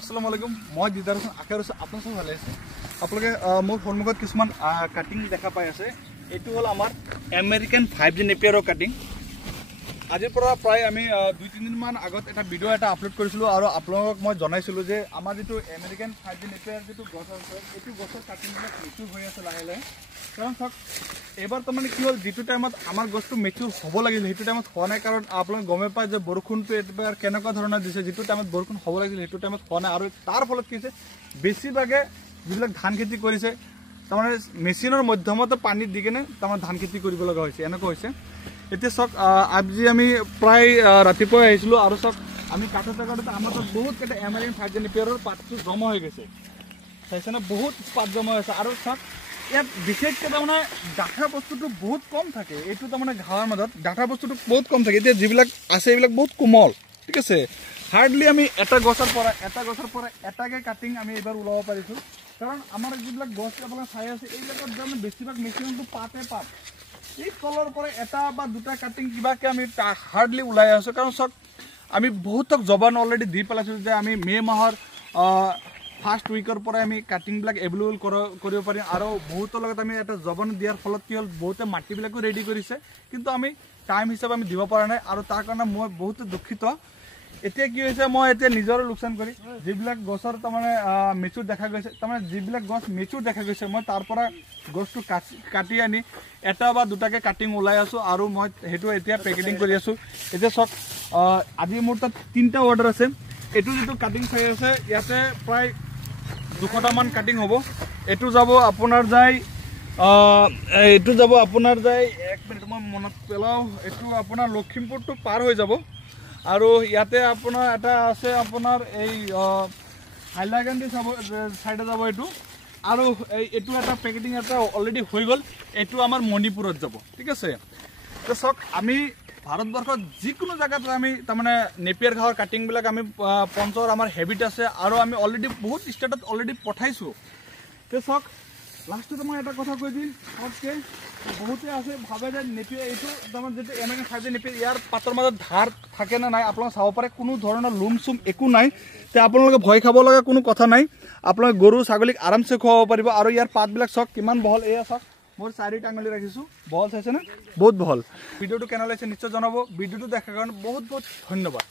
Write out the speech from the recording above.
আসসালামু আলাইকুম মই দিদাৰ হোসেন আশা কৰিছোঁ আপোনালোক সব ভালে আছে আপোনালোকে মোৰ সন্মুখত কিছুমান কাটিং দেখা পাই আছে এইটো হল আমাৰ আমেৰিকান 5G নেপিয়াৰৰ কাটিং আজিৰ পৰা প্ৰায় আমি 2-3 দিন মান আগত এটা ভিডিও এটা আপলোড কৰিছিলো আৰু আপোনালোকক মই জনাইছিলো যে আমাৰ যেটো আমেৰিকান 5G নেপিয়াৰ যেটো গছ আছে এইটো গছৰ কাটিং বিলাক মেচুৰ হৈ আছে লাহে লাহে কাৰণ সক এবাৰ তো মানে কি হল যেটো টাইমত আমাৰ গছটো মেচুৰ হ'ব লাগিল হেতু টাইমত হোৱা নাই কাৰণ আপোনালোক গমে পায় যে বৰষুণটো এবাৰ কেনেকুৱা ধৰণৰ দিছে যেটো টাইমত বৰষুণ হ'ব লাগিল হেতু টাইমত হোৱা নাই আৰু তাৰ ফলত কি হৈছে বেছিভাগে যিবিলাক ধান খেতি কৰিছে তাৰমানে মেচিনৰ মাধ্যমতে পানী দি কেনে তাৰমানে ধান খেতি কৰিব লগা হৈছে এনেকুৱা হৈছে এতিয়া সক আজি আমি প্ৰায় ৰাতিপুৱা আহিছিলো আৰু সক আমি কাটা জায়গাতে আমাৰ তো বহুত কেটা আমেৰিকান 5G নেপিয়াৰৰ পাতটো জমা হৈ গৈছে চাইছেনে বহুত পাত জমা হৈছে আৰু সক ইয়াত বিশেষকৈ তাৰমানে ডাঠা বস্তুটো বহুত কম থাকে এইটো তাৰমানে ঘাঁহৰ মাজত ডাঠা বস্তুটো বহুত কম থাকে এতিয়া যিবিলাক আছে এইবিলাক বহুত কোমল ঠিক আছে হাৰ্ডলি আমি এটা গছৰ পৰা এটাকে কাটিং আমি এবাৰ উলাব পাৰিছো কাৰণ আমাৰ যিবিলাক গছ আপোনালোকে চাই আছে এইবিলাকত তাৰমানে বেছিভাগ মেচিনটো পাতে পাত এই কলৰ পৰা এটা বা দুটা কাটিং কিবাকে আমি হাৰ্ডলি উলাই আছো কাৰণ সক আমি বহুতক জবান অলৰেডি দি পেলাইছো যে আমি মে মাহৰ ফাৰ্স্ট উইকৰ পৰা আমি কাটিং ব্লাক এভেইলেবল কৰিব পাৰিম আৰু বহুত লগত আমি এটা জবান দিয়াৰ ফলত কি হল বহুতে মাটি বিলাকো ৰেডি কৰিছে কিন্তু আমি টাইম হিচাপে আমি দিব পৰা নাই আৰু তাৰ কাৰণে মই বহুত দুখিত এতিয়া কি হৈছে মই এতিয়া নিজৰ লোকসান কৰি যিবিলাক গছৰ তাৰমানে মেচুৰ দেখা গৈছে তাৰমানে যিবিলাক গছ মেচুৰ দেখা গৈছে মই তাৰ পৰা গছটো কাটি আনি এটা বা দুটাকে কাটিং উলাই আছো আৰু মই হেতু এতিয়া পেকেটিং কৰি আছো এতিয়া সক আজি মোৰ তাত 3টা অৰ্ডাৰ আছে এটো যেটো কাটিং চাই আছে ইয়াতে প্ৰায় 200টা মান কাটিং হ'ব এটো যাব আপোনাৰ যায় এক মিনিট মই মনত পেলাও এটো আপোনাৰ লখিমপুৰটো পাৰ হৈ যাব আৰু ইয়াতে আপোনাৰ এটা আছে আপোনাৰ এই হাইলাকান্দি সাইডে যাব এটো আৰু এটো এটা পেকেটিং এটা অলৰেডি হৈ গল এটো আমাৰ মণিপুৰত যাব ঠিক আছে তো সক আমি ভাৰতবৰ্ষত যিকোনো জায়গাত আমি তাৰমানে নেপিয়াৰ ঘাঁহৰ কাটিং বিলাক আমি পঞ্চৰ আমাৰ হেবিট আছে আৰু আমি অলৰেডি বহুত ষ্টেটত অলৰেডি পঠাইছো তে সক লাষ্টত মই এটা কথা কৈ দিম সবকে বহুতে আছে ভাবে যে নেপিয়াৰ এইটো তাৰমানে যেটো আমেৰিকান 5G নেপিয়াৰ ইয়াৰ পাতৰ মাজত ধাৰ থাকে না নাই আপোনালোকে চাব পাৰে কোনো ধৰণৰ লুম চুম একো নাই তে আপোনালোকে ভয় খাব লগা কোনো কথা নাই আপোনালোকে গৰু ছাগলীক আৰামছে খুৱাব পাৰিব আৰু ইয়াৰ পাতবিলাক সক কিমান বহল এয়া সক মোৰ 4 টাঙলি ৰাখিছো বহল চাইছে না বহুত বহল ভিডিওটো কেনে লাগিছে নিশ্চয় জনাব ভিডিওটো দেখাৰ কাৰণে বহুত বহুত ধন্যবাদ।